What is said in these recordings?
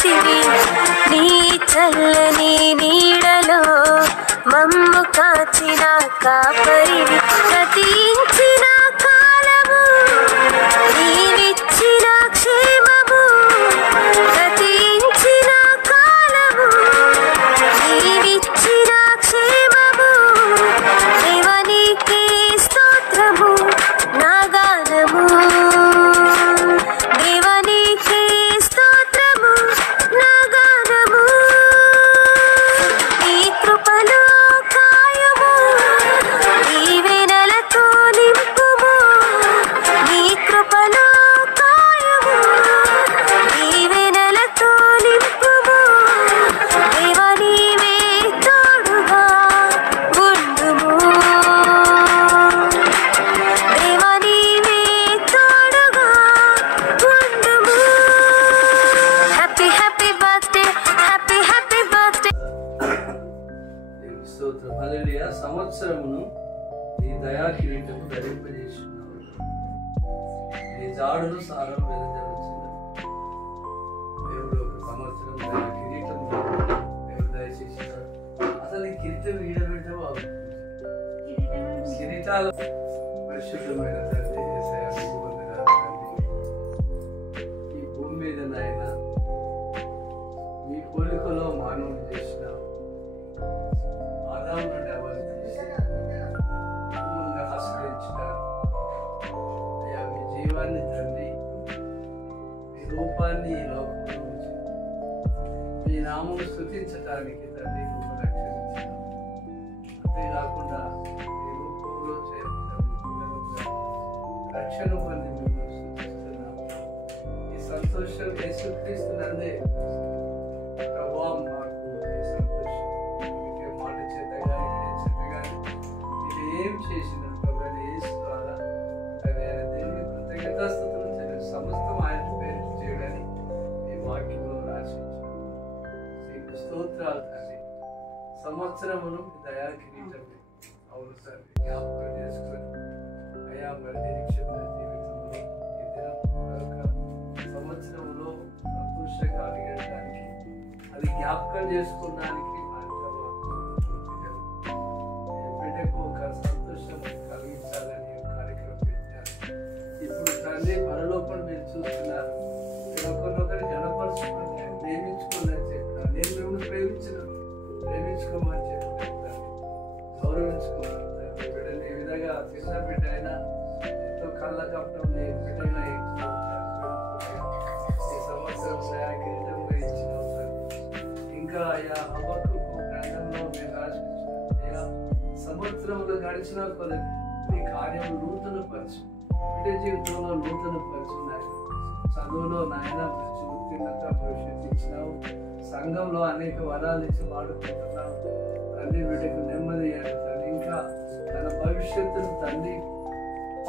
కాచితివి నీ చల్లని నీడలో మమ్ము కాచిన కాపరివి గతించిన కాలము నీవిచ్చిన క్షేమము గతించిన కాలము నీవిచ్చిన క్షేమము దేవానికి స్తోత్రము నా గానము దేవానికి స్తోత్రము నా గానము నీ కృపలో కాయము దీవెనలతో నింపుము నీ కృపలో కాయము దీవెనలతో నింపుము దేవా నీవే తోడుగా ఉండుము దేవా నీవే తోడుగా ఉండుము happy happy birthday happy happy birthday స్తోత్రం హల్లెలూయా. సంవత్సరమును నీ దయా కిరీటము ధరింపజేస్తున్నావు, నీ జాడును సారం వెదజల్లుచున్నది. దేవుడు ఒక సంవత్సరం దయా కిరీటము దేవుడు దయచేసినాడు. అసలు ఈ కిరీటం ఈడబెడితే బాగుంది. కిరీటాల పరిశుద్ధమైన తండ్రి యేసయ్య నీకు వందనాలు తండ్రి. ఈ భూమి మీద నాయన మీ పోలికలో మానవుని చేసినావు. ఆదాము నుండి అవ్వను తీసి కుటుంబంగా ఆశ్రయించినారు. అయ్యా మీ జీవాన్ని తండ్రి, మీ రూపాన్ని ఈ లోకంలో ఉంచి మీ నామం స్తుతించటానికి తండ్రి మిమ్మల్ని రక్షించినారు. అంతేకాకుండా మీ రూపంలో చేరుతున్న మీ పిల్లలుగా రక్షణ పొంది మిమ్మల్ని స్తుతిస్తున్నాము. ఈ సంతోషం యేసుక్రీస్తు నందే ప్రభువా మాకు ఈ సంతోషం. మీకే మాట చేత కానీ చేత కానీ మీరు ఏం చేసినారు కాబట్టి యేసు ద్వారా అది ఆయన దేవుని కృతజ్ఞతాస్తుతులు చేయడం సమస్తం ఆయన పేరు చేయడని ఈ వాక్యంలో రాసించారు. మీకు స్తోత్రాలు తండ్రి. సంవత్సరమును మీ దయా కిరీటం అవును సార్ జ్ఞాపకం చేసుకొని అయ్యా మరి నిరీక్షణ జీవితంలో ఈ దినం మరొక సంవత్సరంలో సంతోషంగా అడిగడానికి అది జ్ఞాపకం చేసుకోవడానికి బిడ్డకు ఒక సంతోషం కలిగించాలని ఒక కార్యక్రమం పెట్టారు. ఇప్పుడు తండ్రి పరలోకం మీరు చూస్తున్నారు. ఒకరినొకరు గణపరుచుకొని ప్రేమించుకోమని చెప్పినారు. నేను మిమ్మల్ని ప్రేమించుకోమని చెప్పినాను. గౌరవించుకోమని తండ్రి. బిడ్డని ఈ విధంగా చిన్న బిడ్డ అయినా ఎంతో కళ్ళ కప్పడం నేను బిడ్డైనా ఈ సంవత్సరం కిరీటంగా ఇచ్చిన ఇంకా అయ్యా హబక్కు గ్రంథంలో మీరు రాసుకొచ్చారు. అయ్యా సంవత్సరంలో గడిచిన కొలది మీ కార్యం నూతనపరచు, బిడ్డ జీవితంలో నూతనపరచు నాయన. చదువులో నాయన మంచి ఉత్తీర్ణత భవిష్యత్తు ఇచ్చినావు. సంఘంలో అనేక వరాలు ఇచ్చి వాడుకుంటున్నావు తండ్రి. బిడ్డకు నెమ్మది ఇవ్వండి తండ్రి. ఇంకా తన భవిష్యత్తును తండ్రి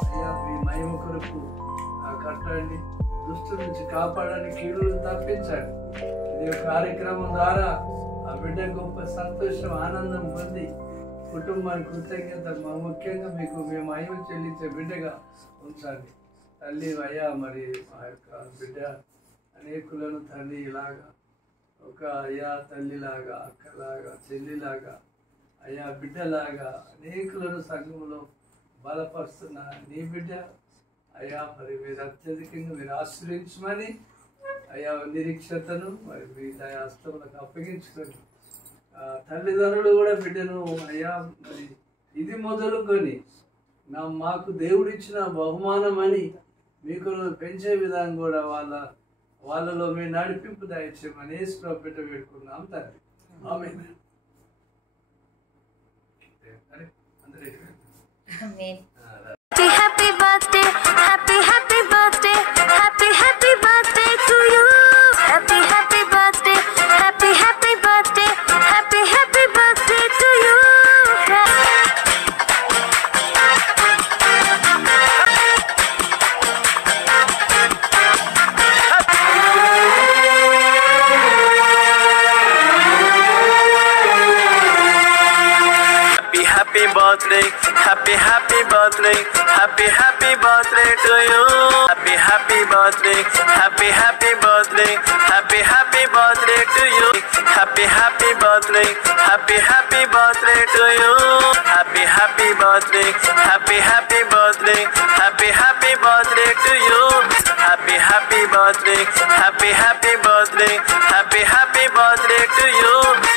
అయ్యా మీ మహిమ కొరకు కట్టండి. దుష్టుల నుంచి కాపాడని కీడులను తప్పించండి. ఇది కార్యక్రమం ద్వారా ఆ బిడ్డ గొప్ప సంతోషం ఆనందం పొంది కుటుంబానికి కృతజ్ఞత ముఖ్యంగా మీకు మేము మహిమ చెల్లించే బిడ్డగా ఉంచండి తల్లి. అయ్యా మరి మా యొక్క బిడ్డ అనేకులను తల్లి ఇలాగా ఒక అయ్యా తల్లిలాగా అక్కలాగా చెల్లిలాగా అయ్యా బిడ్డలాగా అనేకులను సంఘంలో బలపరుస్తున్న నీ బిడ్డ అయ్యా మరి మీరు అత్యధికంగా మీరు ఆశ్రయించమని అయ్యా నిరీక్షతను మరి మీ దయా హస్తములకు అప్పగించుకొని తల్లిదండ్రులు కూడా బిడ్డను అయ్యా మరి ఇది మొదలుకొని మాకు దేవుడిచ్చిన బహుమానం అని మీకు పెంచే విధానం కూడా వాళ్ళలో మేము నడిపింపు దయచేయమని యేసు బిడ్డ పెట్టుకున్నాం తండ్రి. ఆమేన్. Happy birthday, happy birthday, happy birthday to you. Happy birthday, happy birthday, happy birthday to you. Happy birthday, happy birthday to you. Happy birthday, happy birthday, happy birthday. happy happy birthday, happy happy birthday to you. Happy happy birthday, happy happy birthday, happy happy birthday to you. Happy happy birthday, happy happy birthday, happy happy birthday to you.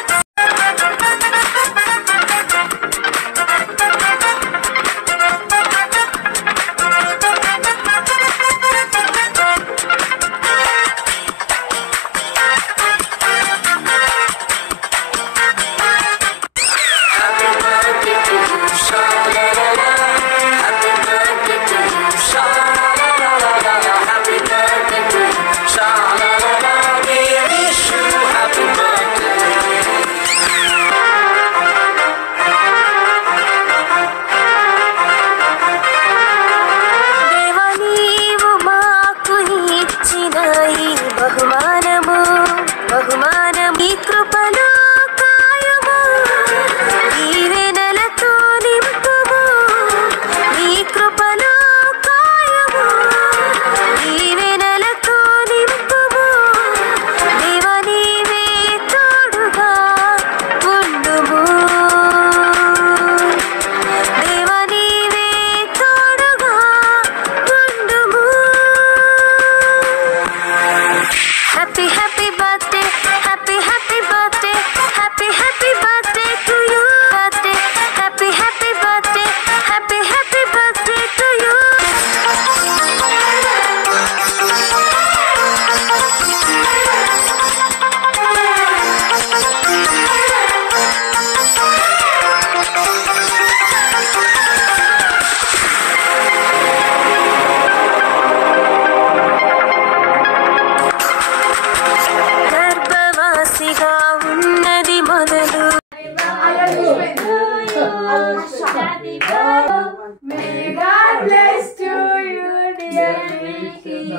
May God bless to you, dear Vicky.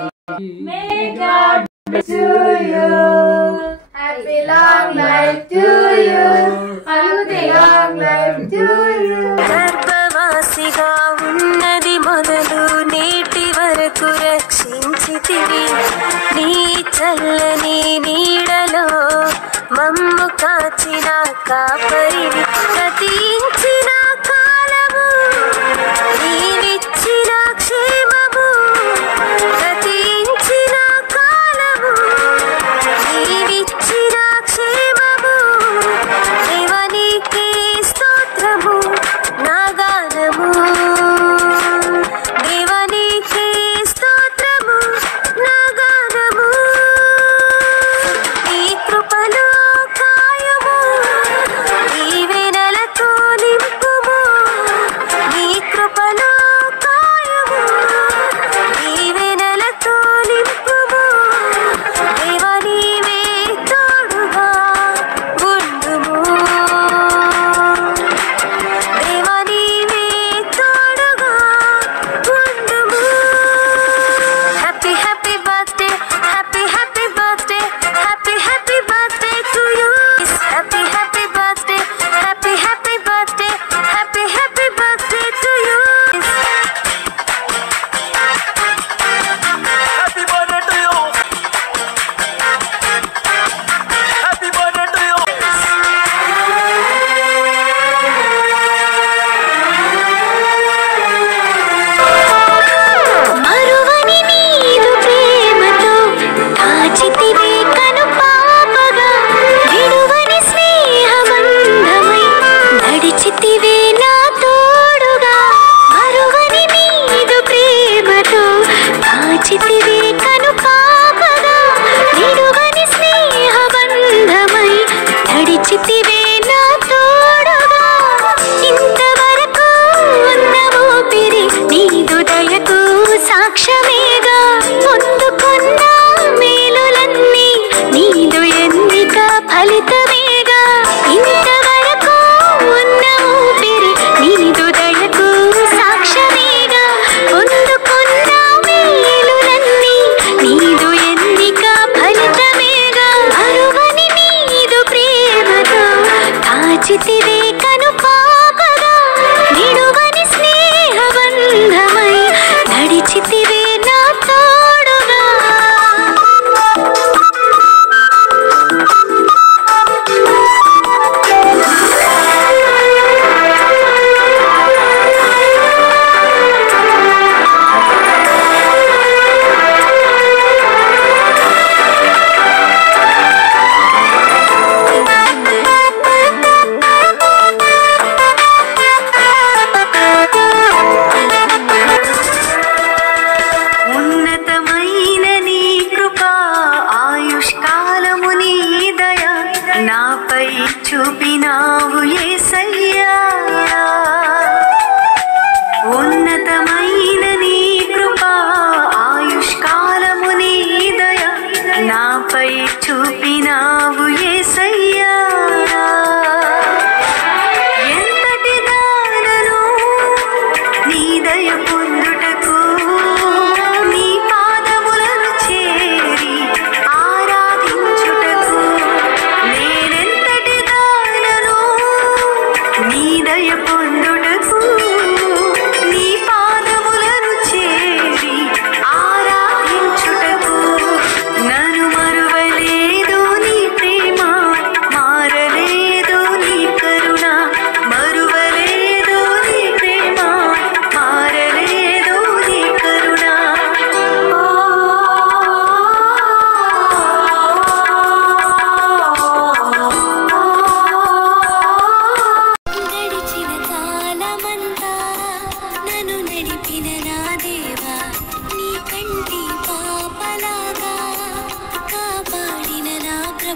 May God bless to you. Happy long life to you. Happy long life to you. గర్భవాసిగా ఉన్నది మొదలు నేటి వరకు రక్షించితివి నీ చల్లని నీడలో మమ్ము కాచిన కాపరివి గతించిన కాలము నీవిచ్చిన క్షేమము గతించిన కాలము నీవిచ్చిన క్షేమము దేవానికి స్తోత్రము నా గానము దేవానికి స్తోత్రము నా గానము నీ కృపలో కాయము దీవెనలతో నింపు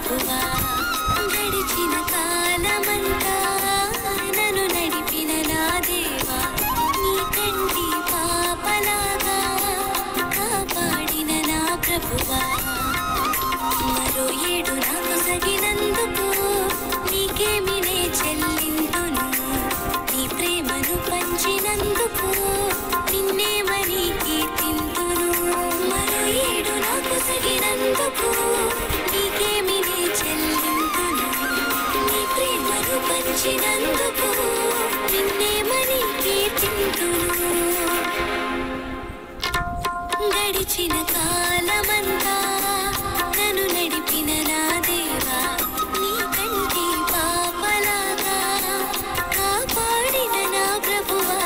ప్రభువా గడిచిన కాలమంతా నన్ను నడిపిన నా దేవా నీ కంటి పాపలాగా కాపాడిన నా ప్రభువా మరో ఏడు నాకు సగినందుకు నీకేమి నే చెల్లిందును నీ ప్రేమను పంచినందుకు నిన్నేమని కీర్తింతును మరో ఏడు నాకు సగినందుకు నీకేమి నే చెల్లిందును నీ ప్రేమను పంచినందుకు నిన్నేమని కీర్తింతును గడిచిన కాలమంతా నన్ను నడిపిన నా దేవా నీ కంటి పాపలాగా కాపాడిన నా ప్రభువా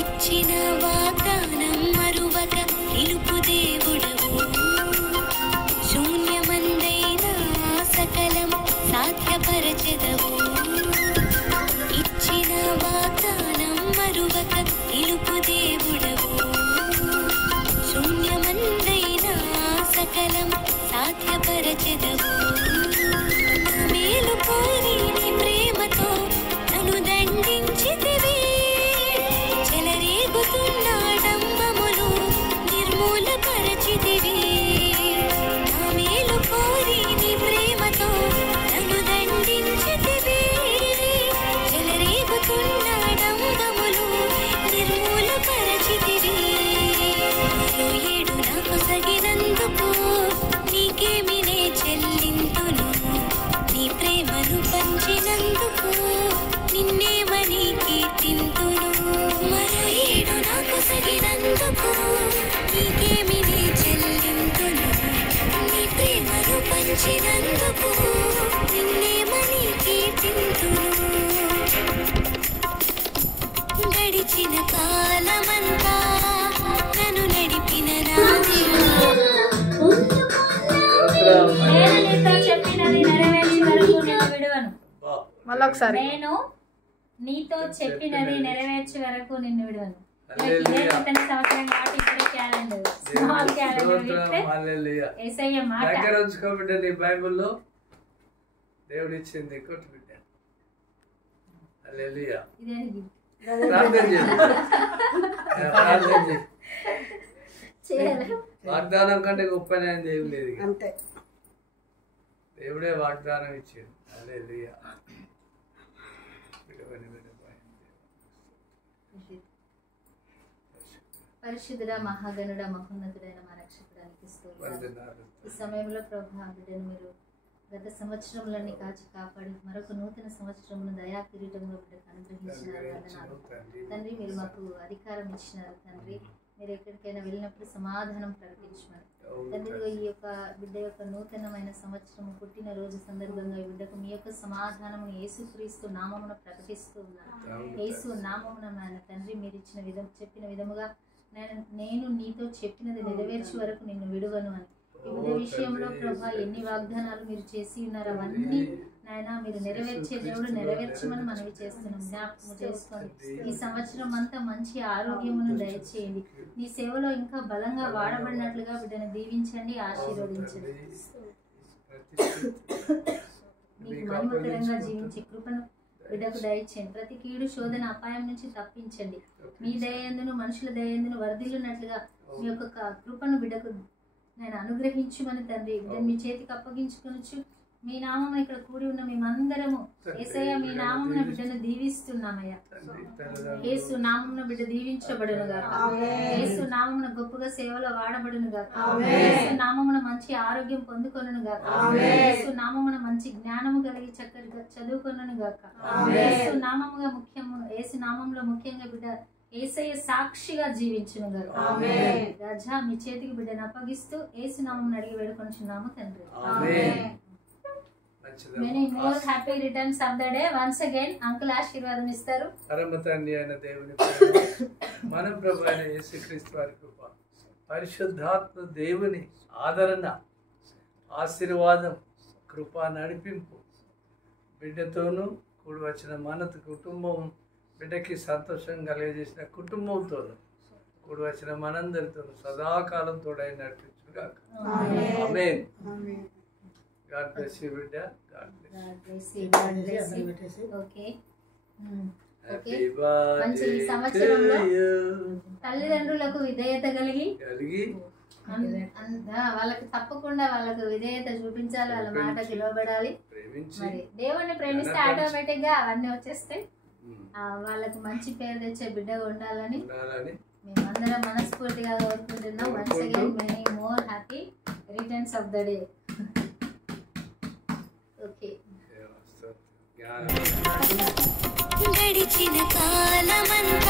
ఇచ్చిన వాగ్దానం మరువక నిలుపు దేవుడవు శూన్యమందైన సకలం సాధ్యపరచెదవు ఇచ్చిన వాగ్దానం మరువక నిలుపు దేవుడవు శూన్యమందైన సకలం సాధ్యపరచెదవు నా మేలు కోరి నీ ప్రేమతో నన్ను దండించితివి చెలరేగుతున్న డంబములు నిర్మూలపరచితివి నా మేలు కోరి నీ ప్రేమతో నన్ను దండించితివి చెలరేగుతున్న డంబములు నిర్మూలపరచితివి మరో ఏడు నాకు సగినందుకు నీకేమి నే చెల్లింతును నీ ప్రేమను పంచినందుకు నిన్నేమని కీర్తింతును మరో ఏడు నాకు సగినందుకు నీకేమి నే చెల్లింతును నీ ప్రేమను పంచినందుకు నిన్నేమని కీర్తింతును గడిచిన కాలమంతా నన్ను నడిపిన నా దేవా నేను నీతో చెప్పినది నెరవేర్చే వరకు నిన్ను విడువను మళ్ళొకసారి నేను నీతో చెప్పినది నెరవేర్చే వరకు నిన్ను విడువను హల్లెలూయా. ఇదే నూతన సంవత్సరం కాబట్టి ఇప్పుడే క్యాలెండర్ స్మాల్ క్యాలెండర్ విత్ హల్లెలూయా. యేసయ్య మాట దగ్గర ఉంచుకోబిడ్డ నీ బైబిల్లో దేవుడు ఇచ్చింది కొట్టు బిడ్డ. హల్లెలూయా. ఇదేంటి ప్రార్థన చేయి. ప్రార్థన చేయి. చేయాలి వాగ్దానం కంటే గొప్పనైంది ఏం లేదు ఇక. అంతే. దేవుడే వాగ్దానం ఇచ్చాడు. హల్లెలూయా. విడవని విడవని. పరిశుద్ధుడ మహాగణుడ మహోన్నతుడైన మా రక్షకుడానికి స్తోత్రాలు. వందనాలు. ఈ సమయంలో ప్రభా బిడ్డను మీరు గత సంవత్సరములన్నీ కాచి కాపాడి మరొక నూతన సంవత్సరమును దయా కిరీటంలో బిడ్డకు అనుగ్రహించినారు వందనాలు తండ్రి. మీరు మాకు అధికారం ఇచ్చినారు తండ్రి. మీరు ఎక్కడికైనా వెళ్ళినప్పుడు సమాధానం ప్రకటించమని తండ్రి. ఈ యొక్క బిడ్డ యొక్క నూతనమైన సంవత్సరము పుట్టినరోజు సందర్భంగా ఈ బిడ్డకు మీ యొక్క సమాధానము యేసుక్రీస్తు నామమున ప్రకటిస్తూ ఉన్నాను. యేసు నామమున నాయన తండ్రి మీరు ఇచ్చిన చెప్పిన విధముగా నేను నీతో చెప్పినది నెరవేర్చే వరకు నిన్ను విడువను అని ఈ బిడ్డ విషయంలో ప్రభా ఎన్ని వాగ్దానాలు మీరు చేసి ఉన్నారు అవన్నీ నాయన మీరు నెరవేర్చే దేవుడు నెరవేర్చమని మనవి చేస్తున్నాం. జ్ఞాపకం చేసుకోండి. ఈ సంవత్సరం అంతా మంచి ఆరోగ్యమును దయచేయండి. నీ సేవలో ఇంకా బలంగా వాడబడినట్లుగా బిడ్డను దీవించండి, ఆశీర్వదించండి. మీకు మహిమకరంగా జీవించే కృపను బిడ్డకు దయచేయండి. ప్రతి కీడు శోధన అపాయం నుంచి తప్పించండి. మీ దయందును మనుషుల దయందును వర్ధిల్లున్నట్లుగా మీ యొక్క కృపను బిడ్డకు నేను అనుగ్రహించుమని తండ్రి బిడ్డను మీ చేతికి అప్పగించుకొనొచ్చు. మీ నామం ఇక్కడ కూడి ఉన్న మేమందరము యేసయ్య మీ నామమున బిడ్డను దీవిస్తున్నామయ్యా. యేసు నామమున బిడ్డ దీవించబడును గాక. యేసు నామమున గొప్పగా సేవలో వాడబడును గాక. యేసు నామమున మంచి ఆరోగ్యం పొందుకొనును గాక. యేసు నామమున మంచి జ్ఞానము కలిగి చక్కగా చదువుకొనును గాక. యేసు నామముగా యేసు నామంలో ముఖ్యంగా బిడ్డ యేసయ్య సాక్షిగా జీవించును గాక. రాజా మీ చేతికి బిడ్డను అప్పగిస్తూ యేసు నామమున అడిగి వేడుకొనుచున్నాము తండ్రి. Many more happy returns of the day. Once again, Uncle ఆశీర్వాదం ఇస్తారు. పరమ తండ్రి అయిన దేవుని ప్రేమ, మన ప్రభు అయిన యేసుక్రీస్తు వారి కృప, పరిశుద్ధాత్మ దేవుని ఆదరణ, ఆశీర్వాదం, కృప నడిపింపు బిడ్డతోనూ కూడి వచ్చిన మన కుటుంబం, బిడ్డకి సంతోషం కలిగజేసిన కుటుంబంతోనూ కూడి వచ్చిన మనందరితో సదాకాలం తోడై నడిపించుగాక. ఆమేన్. గాడ్ బ్లెస్ యు బిడ్డ. God bless. ఓకే హ్యాపీ మంచి ఈ బర్త్డే సంవత్సరంలో టు యు. తల్లిదండ్రులకు విధేయత కలిగి కలిగి వాళ్ళకి తప్పకుండా వాళ్ళకు విధేయత చూపించాలి, వాళ్ళ మాటకి లోబడాలి. ప్రేమించి మరి దేవుణ్ణి ప్రేమిస్తే ఆటోమేటిక్ గా అవన్నీ వచ్చేస్తాయి. వాళ్ళకు మంచి పేరు తెచ్చే బిడ్డగా ఉండాలని ఉండాలని మేమందరం మనస్ఫూర్తిగా కోరుకుంటున్నాం. Once again many more happy returns of the day. Okay గడిచిన కాలమంతా